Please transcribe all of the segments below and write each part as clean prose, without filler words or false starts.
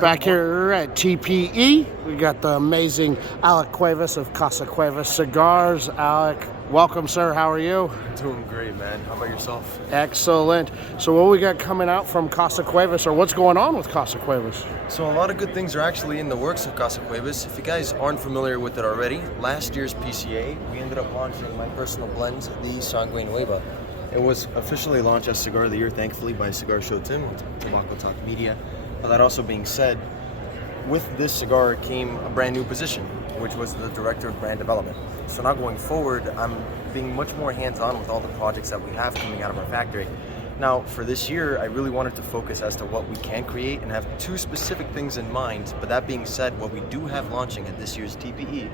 Back here at TPE, we got the amazing Alec Cuevas of Casa Cuevas Cigars. Alec, welcome, sir. How are you? Doing great, man. How about yourself? Excellent. So what we got coming out from Casa Cuevas, or what's going on with Casa Cuevas? So a lot of good things are actually in the works of Casa Cuevas. If you guys aren't familiar with it already, last year's PCA, we ended up launching my personal blend, the Sangre Nueva. It was officially launched as Cigar of the Year, thankfully, by Cigar Show Tim with Tobacco Talk Media. But that also being said, with this cigar came a brand new position, which was the Director of Brand Development. So now going forward, I'm being much more hands-on with all the projects that we have coming out of our factory. Now, for this year, I really wanted to focus as to what we can create and have two specific things in mind. But that being said, what we do have launching at this year's TPE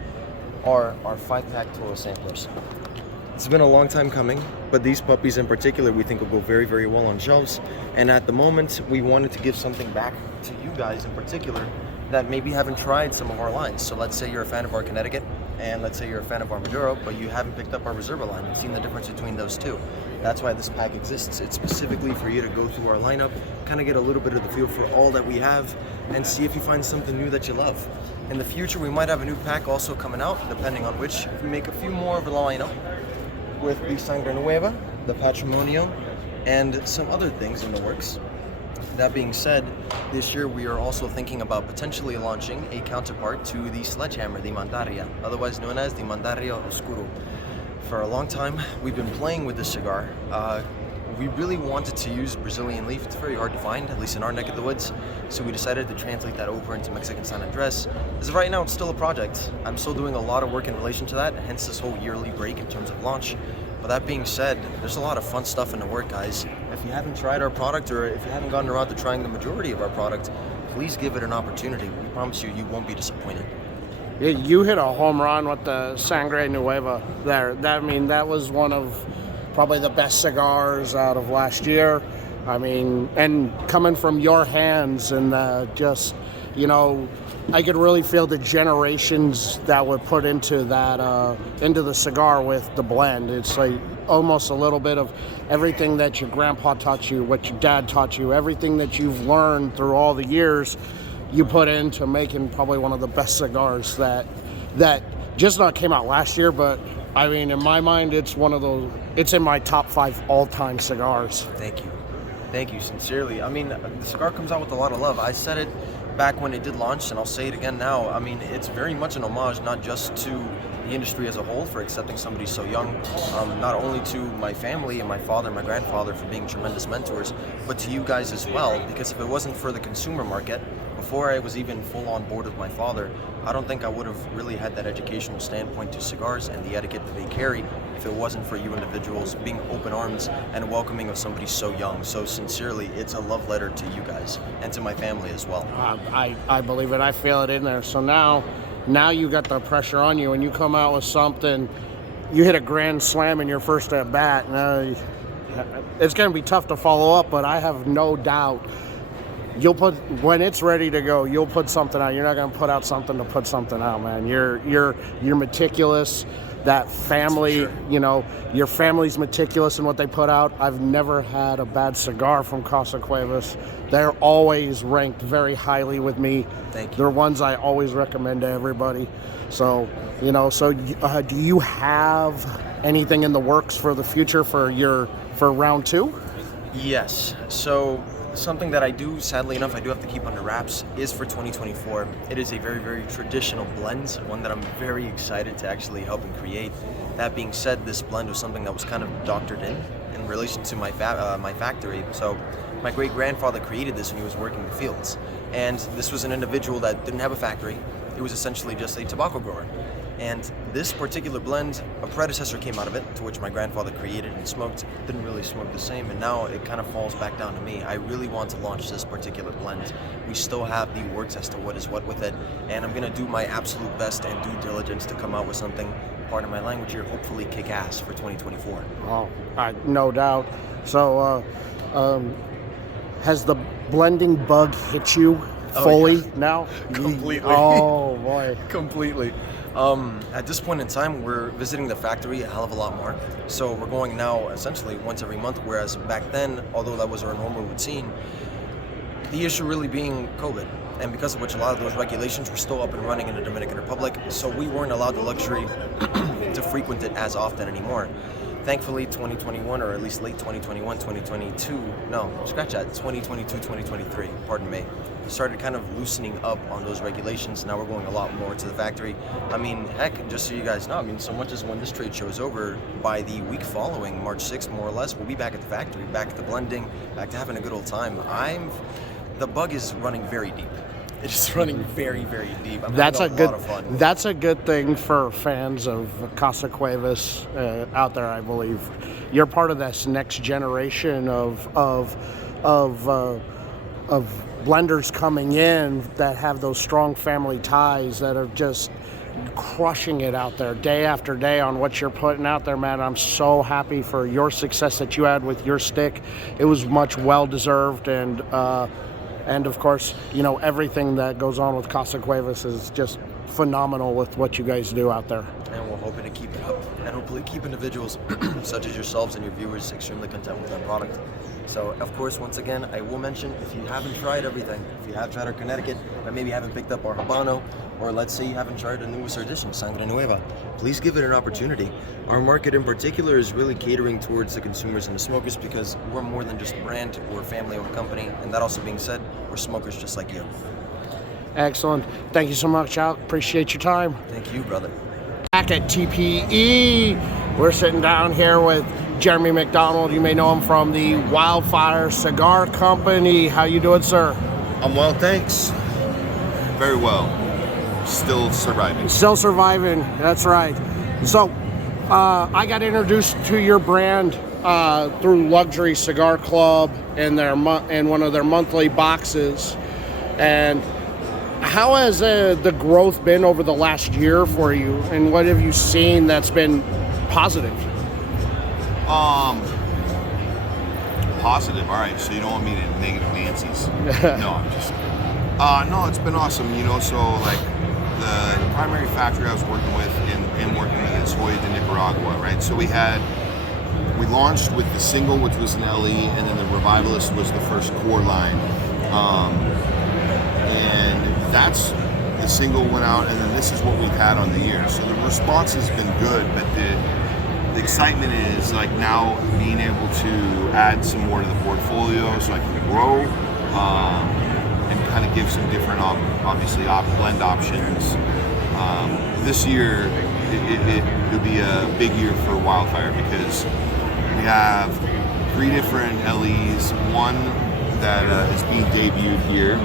are our 5-pack Toro samplers. It's been a long time coming, but these puppies in particular we think will go very, very well on shelves. And at the moment, we wanted to give something back to you guys in particular that maybe haven't tried some of our lines. So let's say you're a fan of our Connecticut, and let's say you're a fan of our Maduro, but you haven't picked up our Reserva line and seen the difference between those two. That's why this pack exists. It's specifically for you to go through our lineup, kind of get a little bit of the feel for all that we have, and see if you find something new that you love. In the future, we might have a new pack also coming out, depending on which. If we make a few more of a lineup, with the Sangre Nueva, the Patrimonio, and some other things in the works. That being said, this year we are also thinking about potentially launching a counterpart to the Sledgehammer, the Mandaria, otherwise known as the Mandaria Oscuro. For a long time, we've been playing with this cigar. We really wanted to use Brazilian leaf. It's very hard to find, at least in our neck of the woods. So we decided to translate that over into Mexican San Andres. As of right now, it's still a project. I'm still doing a lot of work in relation to that, hence this whole yearly break in terms of launch. But that being said, there's a lot of fun stuff in the work, guys. If you haven't tried our product, or if you haven't gotten around to trying the majority of our product, please give it an opportunity. We promise you, you won't be disappointed. You hit a home run with the Sangre Nueva there. That was one of probably the best cigars out of last year. I mean, and coming from your hands, and just, you know, I could really feel the generations that were put into that, into the cigar with the blend. It's like almost a little bit of everything that your grandpa taught you, what your dad taught you, everything that you've learned through all the years, you put into making probably one of the best cigars that just not came out last year, but I mean, in my mind, it's one of those, it's in my top 5 all-time cigars. Thank you. Thank you, sincerely. I mean, the cigar comes out with a lot of love. I said it back when it did launch, and I'll say it again now. I mean, it's very much an homage, not just to the industry as a whole for accepting somebody so young, not only to my family and my father and my grandfather for being tremendous mentors, but to you guys as well, because if it wasn't for the consumer market, before I was even full on board with my father, I don't think I would have really had that educational standpoint to cigars and the etiquette that they carry if it wasn't for you individuals being open arms and welcoming of somebody so young. So sincerely, it's a love letter to you guys and to my family as well. I believe it. I feel it in there. So now you got the pressure on you, and you come out with something, you hit a grand slam in your first at bat. It's going to be tough to follow up, but I have no doubt when it's ready to go, you'll put something out. You're not going to put out something to put something out, man. You're meticulous. That family, sure. You know, your family's meticulous in what they put out. I've never had a bad cigar from Casa Cuevas. They're always ranked very highly with me. Thank you. They're ones I always recommend to everybody. So, you know, do you have anything in the works for the future for round 2? Yes. So something that I do, sadly enough, I do have to keep under wraps is for 2024. It is a very, very traditional blend, one that I'm very excited to actually help and create. That being said, this blend was something that was kind of doctored in relation to my factory. So my great-grandfather created this when he was working the fields. And this was an individual that didn't have a factory. He was essentially just a tobacco grower. And this particular blend, a predecessor came out of it, to which my grandfather created and smoked. Didn't really smoke the same, and now it kind of falls back down to me. I really want to launch this particular blend. We still have the works as to what is what with it, and I'm going to do my absolute best and due diligence to come out with something, pardon my language here, hopefully kick-ass for 2024. Oh, no doubt. So, has the blending bug hit you fully now? Completely. Oh, boy. Completely. At this point in time, we're visiting the factory a hell of a lot more. So we're going now essentially once every month, whereas back then, although that was our normal routine, the issue really being COVID. and because of which a lot of those regulations were still up and running in the Dominican Republic, so we weren't allowed the luxury to frequent it as often anymore. Thankfully, 2021, or at least late 2021, 2022, no, scratch that, 2022, 2023, pardon me, started kind of loosening up on those regulations. Now we're going a lot more to the factory. I mean, heck, just so you guys know, I mean, so much as when this trade show is over, by the week following, March 6th, more or less, we'll be back at the factory, back at the blending, back to having a good old time. The bug is running very deep. It's running very, very deep. I'm having a lot of fun. That's a good thing for fans of Casa Cuevas out there, I believe. You're part of this next generation of blenders coming in that have those strong family ties that are just crushing it out there day after day on what you're putting out there, man. I'm so happy for your success that you had with your stick. It was much well deserved, and of course, you know, everything that goes on with Casa Cuevas is just phenomenal with what you guys do out there. And we're hoping to keep it up, and hopefully keep individuals such as yourselves and your viewers extremely content with that product. So, of course, once again, I will mention, if you haven't tried everything, if you have tried our Connecticut, but maybe haven't picked up our Habano, or let's say you haven't tried the newest edition, Sangre Nueva, please give it an opportunity. Our market in particular is really catering towards the consumers and the smokers because we're more than just a brand, we're a family-owned company, and that also being said, we're smokers just like you. Excellent. Thank you so much, Alec. Appreciate your time. Thank you, brother. Back at TPE, we're sitting down here with Jeremey McDonald. You may know him from the Wildfire Cigar Company. How you doing, sir? I'm well, thanks. Very well. Still surviving. Still surviving, that's right. So, I got introduced to your brand through Luxury Cigar Club and one of their monthly boxes. And how has the growth been over the last year for you, and what have you seen that's been positive? Positive. All right. So you don't want me to negative Nancy's? No, I'm just. No, it's been awesome. You know, so like the primary factory I was working with and working with is Hoya de Nicaragua, right? So we launched with the single, which was an LE, and then the Revivalist was the first core line, and that's the single went out, and then this is what we've had on the year. So the response has been good, but the excitement is like now being able to add some more to the portfolio so I can grow and kind of give some different, obviously, blend options. This year, it'll be a big year for Wildfire because we have 3 different LEs. One that is being debuted here.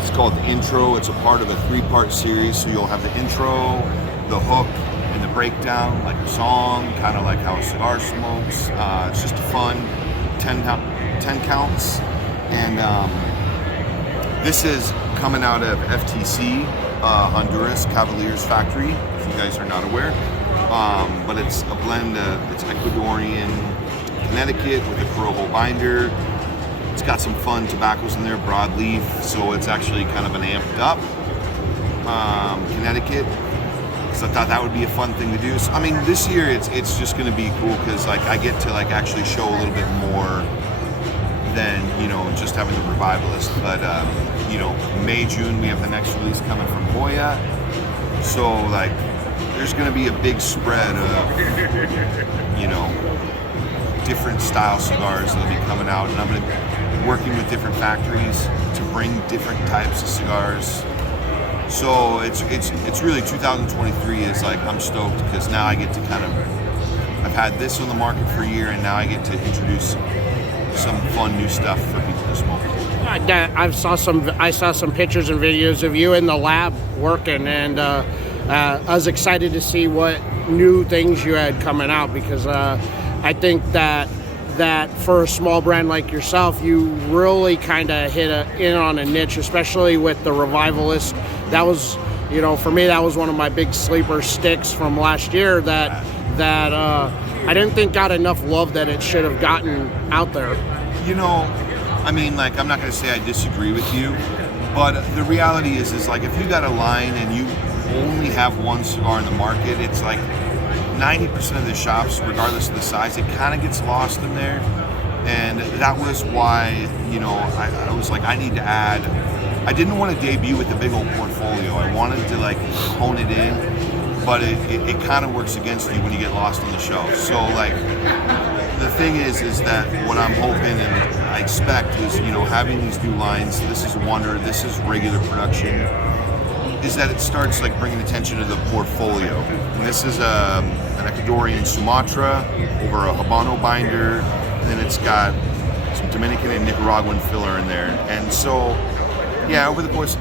It's called the Intro. It's a part of a 3-part series. So you'll have the intro, the hook, and the breakdown, like a song, kind of like how a cigar smokes. It's just fun, 10 counts. And this is coming out of FTC, Honduras Cavaliers Factory, if you guys are not aware. But it's a blend of, it's Ecuadorian Connecticut with a Corojo binder. It's got some fun tobaccos in there, broadleaf, so it's actually kind of an amped up Connecticut. So I thought that would be a fun thing to do. So, I mean, this year it's just going to be cool because like I get to like actually show a little bit more than, you know, just having the Revivalist. But you know, May, June we have the next release coming from Hoya. So like there's going to be a big spread of, you know, different style cigars that'll be coming out, and I'm going to be working with different factories to bring different types of cigars. So it's really 2023 is like I'm stoked because now I get to kind of, I've had this on the market for a year and now I get to introduce some fun new stuff for people to smoke. I saw some pictures and videos of you in the lab working, and I was excited to see what new things you had coming out because I think that for a small brand like yourself, you really kind of hit in on a niche, especially with the Revivalist. That was, you know, for me, that was one of my big sleeper sticks from last year that I didn't think got enough love that it should have gotten out there. You know, I mean, like, I'm not going to say I disagree with you, but the reality is like if you got a line and you only have one cigar in the market, it's like 90% of the shops, regardless of the size, it kind of gets lost in there. And that was why, you know, I was like, I need to add I didn't want to debut with a big old portfolio. I wanted to like hone it in, but it kind of works against you when you get lost on the shelf. So like the thing is that what I'm hoping and I expect is, you know, having these new lines, this is Wonder, this is regular production, is that it starts like bringing attention to the portfolio. And this is an Ecuadorian Sumatra over a Habano binder, and then it's got some Dominican and Nicaraguan filler in there. And so, yeah, over the course,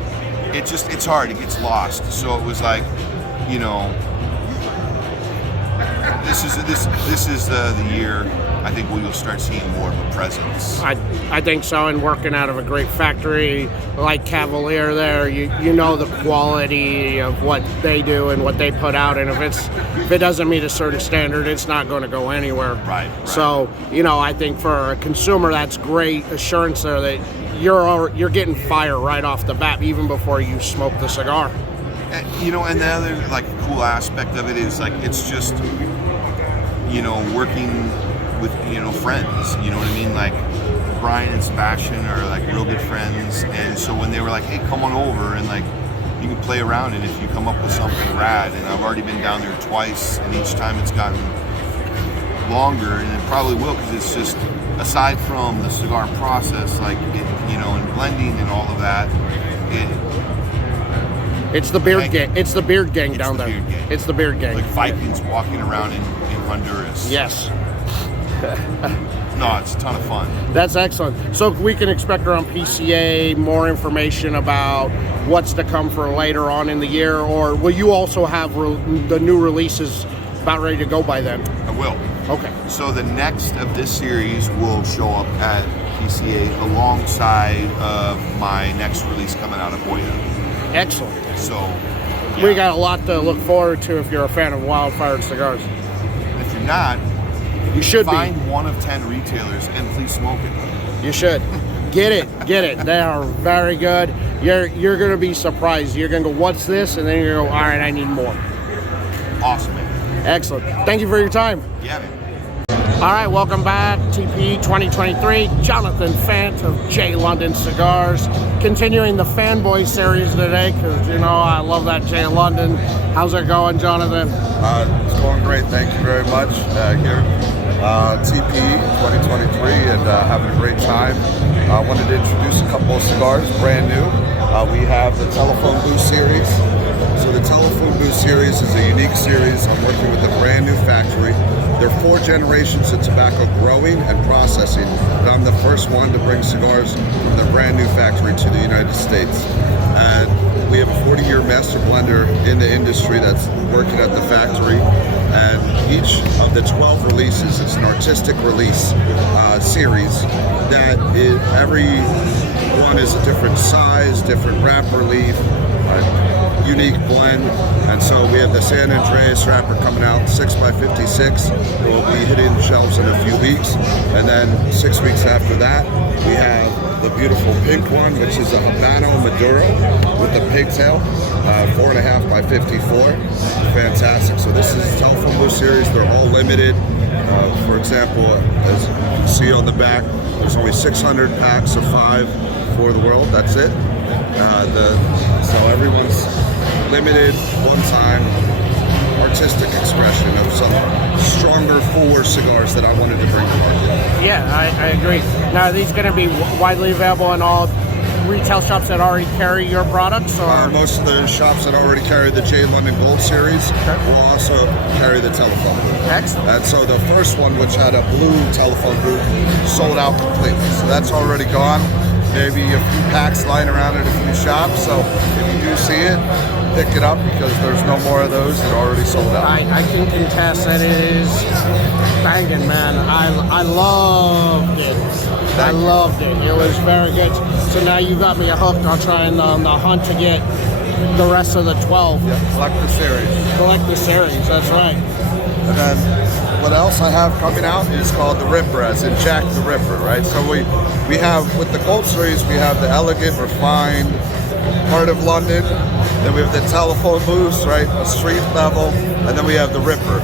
it's hard, it gets lost. So it was like, you know, this is the year I think we'll start seeing more of a presence. I think so, and working out of a great factory like Cavalier there, you know the quality of what they do and what they put out, and if it doesn't meet a certain standard, it's not going to go anywhere. Right. So, you know, I think for a consumer, that's great assurance there that you're getting fire right off the bat, even before you smoke the cigar. And, you know, and the other like cool aspect of it is like it's just, you know, working with, you know, friends, you know what I mean? Like Brian and Sebastian are like real good friends, and so when they were like, hey, come on over and like you can play around, and if you come up with something rad, and I've already been down there twice, and each time it's gotten longer, and it probably will, because it's just, aside from the cigar process, like it, you know, and blending and all of that, it's the beard gang. It's the beard gang down there. It's the beard gang. Like Vikings walking around in Honduras. Yes. No, it's a ton of fun. That's excellent. So we can expect around PCA more information about what's to come for later on in the year, or will you also have the new releases about ready to go by then? I will. Okay. So the next of this series will show up at PCA alongside of my next release coming out of Hoya. Excellent. So yeah. We got a lot to look forward to if you're a fan of Wildfire cigars. If you're not, you should find one of 10 retailers and please smoke it. You should. Get it. They are very good. You're going to be surprised. You're going to go, what's this? And then you're going to go, all right, I need more. Awesome, man. Excellent. Thank you for your time. Yeah, man. All right, welcome back. TP 2023. Jonathan Fiant of J London Cigars. Continuing the Fanboy series today, because, you know, I love that J London. How's it going, Jonathan? It's going great. Thank you very much. Here, TP 2023, and having a great time. I wanted to introduce a couple of cigars, brand new. We have the Telephone Booth series. So the Telephone Booth series is a unique series. I'm working with a brand new factory. There are 4 generations of tobacco growing and processing, and I'm the first one to bring cigars from the brand new factory to the United States. And we have a 40-year master blender in the industry that's working at the factory, and each of the 12 releases is an artistic release series that is, every one is a different size, different wrapper leaf, unique blend. And so we have the San Andreas wrapper coming out 6x56. It will be hitting shelves in a few weeks, and then 6 weeks after that we have the beautiful pink one, which is a Habano Maduro with the pigtail, 4.5x54. Fantastic. So this is the Telephone Booth series. They're all limited. For example, as you can see on the back, there's only 600 packs of 5 for the world. That's it. So everyone's limited, one-time, artistic expression of some stronger, fuller cigars that I wanted to bring to market. Yeah, I agree. Now, are these going to be widely available in all retail shops that already carry your products? Or most of the shops that already carry the J London Gold series will also carry the telephone booth. Excellent. And so the first one, which had a blue telephone booth, sold out completely. So that's already gone. Maybe a few packs lying around at a few shops. So if you do see it, pick it up, because there's no more of those. They're already sold out. I can contest that it is banging, man. I loved it. I loved it. It was very good. So now you got me hooked. I'll try and on the hunt to get the rest of the 12. Yeah, collect the series. Collect the series, that's right. And then what else I have coming out is called the Ripper, as in Jack the Ripper, right? So we have, with the Gold series, we have the elegant, refined part of London. Then we have the telephone booths, right, a street level. And then we have the Ripper,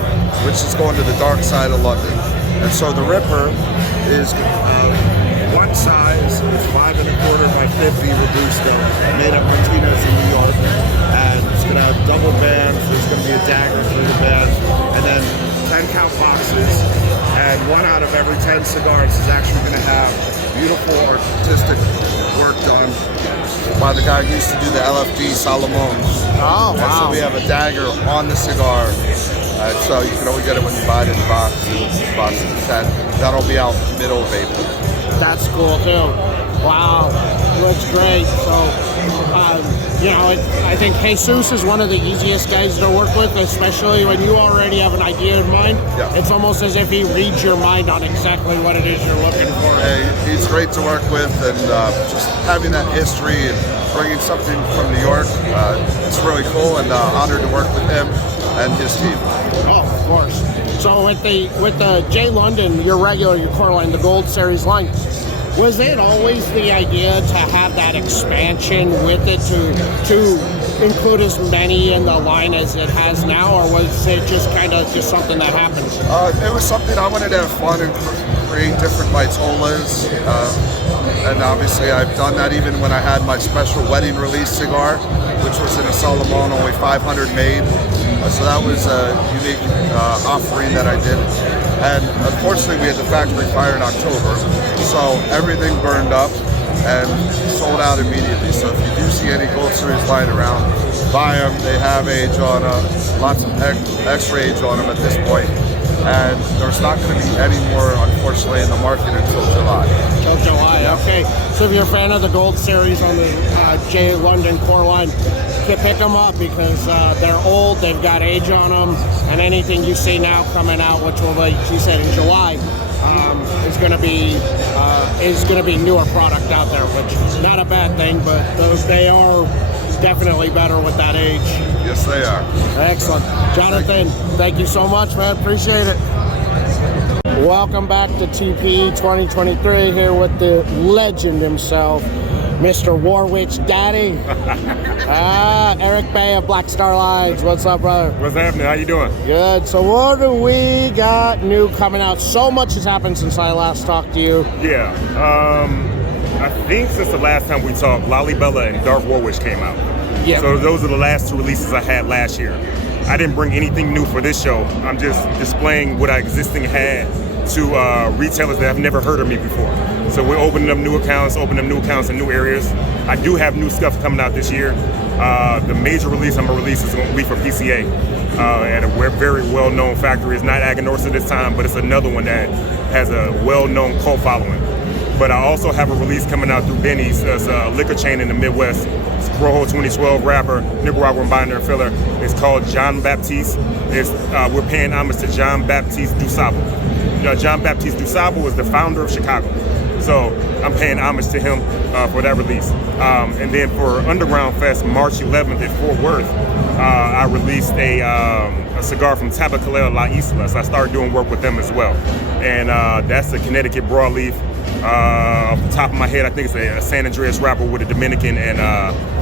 which is going to the dark side of London. And so the Ripper is one different size. It's 5 1/4 by 50 Robusto, made at Martinez in New York. And it's going to have double bands. There's going to be a dagger through the band. And then 10 count boxes. And 1 out of every 10 cigars is actually going to have beautiful artistic work done by the guy who used to do the LFD Salomons. Oh, And so wow. we have a dagger on the cigar. So you can only get it when you buy it in the box. Box of 10. That'll be out middle of April. That's cool too. Wow, looks great. So, I think Jesus is one of the easiest guys to work with, especially when you already have an idea in mind. Yeah. It's almost as if he reads your mind on exactly what it is you're looking for. He's great to work with, and just having that history and bringing something from New York, it's really cool, and honored to work with him and his team. Oh, of course. So with the J London, your core line, the Gold Series line, was it always the idea to have that expansion with it to include as many in the line as it has now, or was it just kind of just something that happened? It was something I wanted to have fun and create different vitolas, and obviously I've done that even when I had my special wedding release cigar, which was in a Salomon, only 500 made. So that was a unique offering that I did. And unfortunately, we had the factory fire in October, so everything burned up and sold out immediately. So if you do see any Gold Series lying around, buy them. They have age on them, lots of extra age on them at this point. And there's not going to be any more, unfortunately, in the market until July. Until July, okay. So if you're a fan of the Gold Series on the J London core line, pick them up because they're old, they've got age on them, and anything you see now coming out, which will be, she said, in July, is going to be newer product out there, which is not a bad thing, but they are definitely better with that age. Yes, they are. Excellent. Jonathan, thank you so much, man. Appreciate it. Welcome back to TP 2023 here with the legend himself, Mr. Warwick's daddy, Aric Bay of Black Star Lines. What's up, brother? What's happening? How you doing? Good. So what do we got new coming out? So much has happened since I last talked to you. Yeah. I think since the last time we talked, Lalibela and Dark Warwick came out. Yeah. So those are the last 2 releases I had last year. I didn't bring anything new for this show. I'm just displaying what I existing had to retailers that have never heard of me before. So we're opening up new accounts in new areas. I do have new stuff coming out this year. The major release I'm going to release is going to be for PCA at a very well-known factory. It's not Aganorsa this time, but it's another one that has a well-known cult following. But I also have a release coming out through Benny's. It's a liquor chain in the Midwest. It's Rojo 2012 wrapper, Nicaraguan binder and filler. It's called John Baptiste. We're paying homage to John Baptiste Dusable. John Baptiste Dusable is the founder of Chicago. So I'm paying homage to him for that release. And then for Underground Fest, March 11th at Fort Worth, I released a cigar from Tabacalera La Isla. So I started doing work with them as well. And that's a Connecticut broadleaf. Off the top of my head, I think it's a San Andreas wrapper with a Dominican and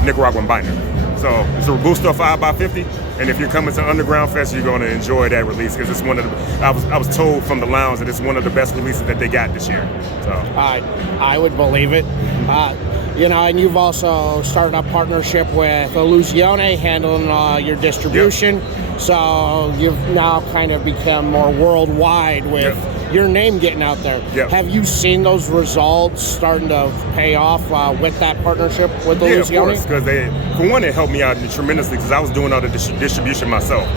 Nicaraguan binder. So it's a Robusto 5x50, and if you're coming to Underground Fest, you're going to enjoy that release because it's one of the. I was told from the lounge that it's one of the best releases that they got this year. So I would believe it. And you've also started a partnership with Illusione handling your distribution. Yep. So you've now kind of become more worldwide with your name getting out there. Yep. Have you seen those results starting to pay off with that partnership with Illusione? Yeah, of course, because for one, it helped me out tremendously because I was doing all the distribution myself.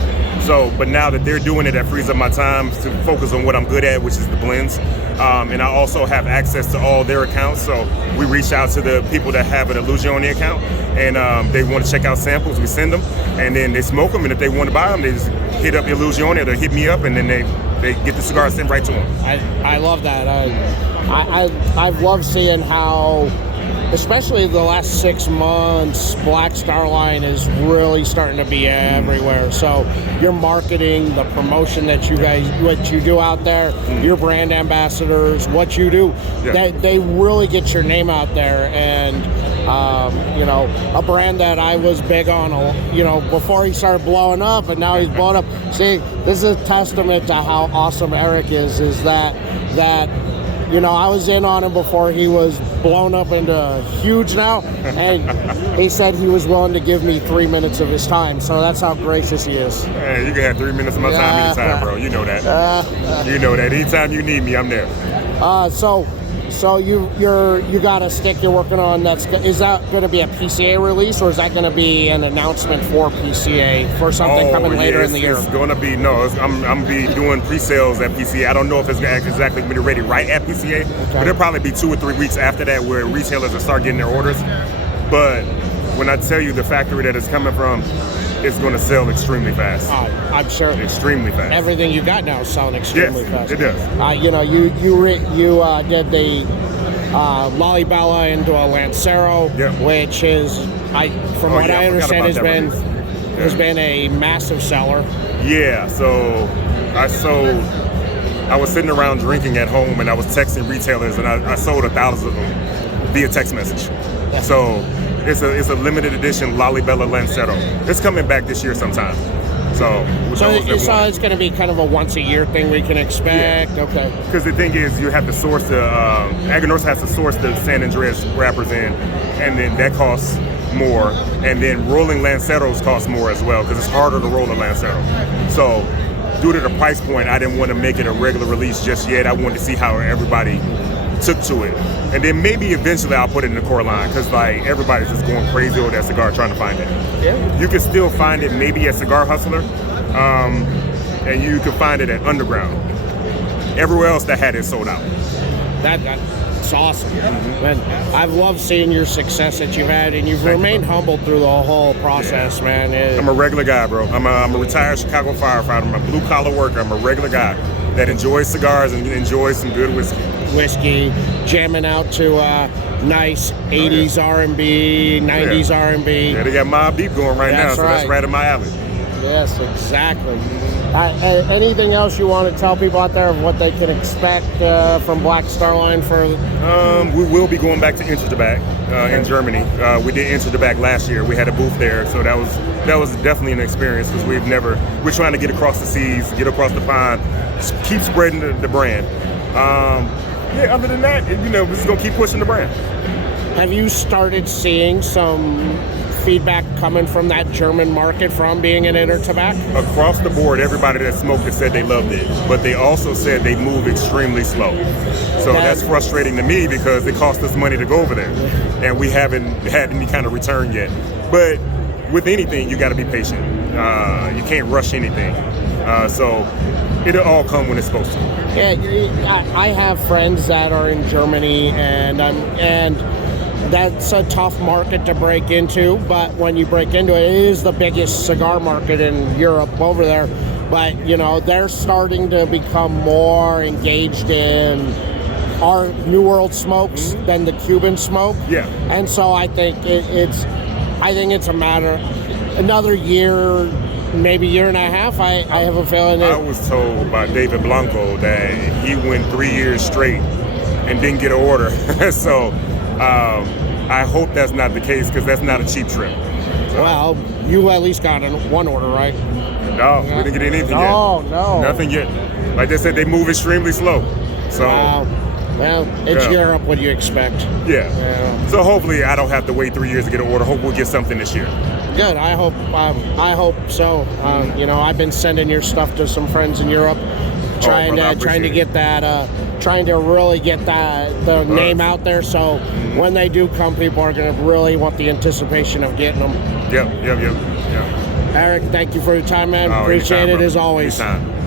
So, but now that they're doing it, that frees up my time to focus on what I'm good at, which is the blends. And I also have access to all their accounts. So we reach out to the people that have an Illusione account and they want to check out samples. We send them and then they smoke them. And if they want to buy them, they just hit up Illusione or they hit me up and then they get the cigar sent right to them. I love that. I've loved seeing how, especially the last 6 months, Black Star Line is really starting to be everywhere. So your marketing, the promotion that you guys, what you do out there, your brand ambassadors, what you do, they really get your name out there. And a brand that I was big on, before he started blowing up, and now he's blown up. See, this is a testament to how awesome Aric is that you know, I was in on him before he was blown up into huge now, and he said he was willing to give me 3 minutes of his time. So that's how gracious he is. Hey, you can have 3 minutes of my time anytime, bro. You know that. You know that. Anytime you need me, I'm there. So you got a stick you're working on. Is that going to be a PCA release, or is that going to be an announcement for PCA for something coming later in the year? It's going to be I'm going to be doing pre-sales at PCA. I don't know if it's exactly going to be ready right at PCA, but it'll probably be 2 or 3 weeks after that where retailers will start getting their orders. But when I tell you the factory that it's coming from, it's going to sell extremally fast. Oh, I'm sure. Extremely fast. Everything you got now is selling extremely fast. It does. You know, you did the Lollybella into a Lancero, which is, from what I understand, has been a massive seller. Yeah. So I was sitting around drinking at home, and I was texting retailers, and I sold 1,000 of them via text message. Yeah. So it's a limited edition Lollybella Lancero. It's coming back this year sometime. So it's going to be kind of a once a year thing we can expect. Yeah. Okay. Because the thing is, you have to source Aganorsa has to source the San Andreas wrappers in, and then that costs more. And then rolling Lanceros costs more as well because it's harder to roll a Lancero. So due to the price point, I didn't want to make it a regular release just yet. I wanted to see how everybody took to it. And then maybe eventually I'll put it in the core line because like everybody's just going crazy over that cigar trying to find it. Yeah. You can still find it maybe at Cigar Hustler, and you can find it at Underground. Everywhere else that had it sold out. That's awesome. Mm-hmm. Man, I've loved seeing your success that you've had, and you've remained humble through the whole process, man. I'm a regular guy, bro. I'm a retired Chicago firefighter. I'm a blue-collar worker. I'm a regular guy that enjoys cigars and enjoys some good whiskey. Jamming out to nice 80s R&B, 90s R&B. Yeah, they got Mobb Deep going right now, so that's right in my alley. Yes, exactly. Anything else you want to tell people out there of what they can expect from Black Star Line for? We will be going back to Intertobacc in Germany. We did Intertobacc last year. We had a booth there, so that was definitely an experience because we're trying to get across the seas, get across the pond, keep spreading the brand. Other than that, we're just gonna keep pushing the brand. Have you started seeing some feedback coming from that German market from being in Intertobacc? Across the board, everybody that smoked it said they loved it, but they also said they move extremely slow. So that's frustrating to me because it cost us money to go over there, and we haven't had any kind of return yet. But with anything, you got to be patient. You can't rush anything. So it'll all come when it's supposed to. Yeah, I have friends that are in Germany, and that's a tough market to break into, but when you break into it, it is the biggest cigar market in Europe over there. But, they're starting to become more engaged in our New World smokes than the Cuban smoke. Yeah. And so I think it's a matter, another year, maybe year and a half, I have a feeling that... I was told by David Blanco that he went 3 years straight and didn't get an order. So I hope that's not the case because that's not a cheap trip. So. Well, you at least got one order, right? No, we didn't get anything yet. No. Nothing yet. Like they said, they move extremely slow. So. Well, it's Europe. What do you expect? Yeah. So hopefully I don't have to wait 3 years to get an order. Hope we'll get something this year. Good. I hope so. I've been sending your stuff to some friends in Europe, trying to get that, trying to really get the name out there. So when they do come, people are going to really want the anticipation of getting them. Yep. Aric, thank you for your time, man. Appreciate it as always. Anytime.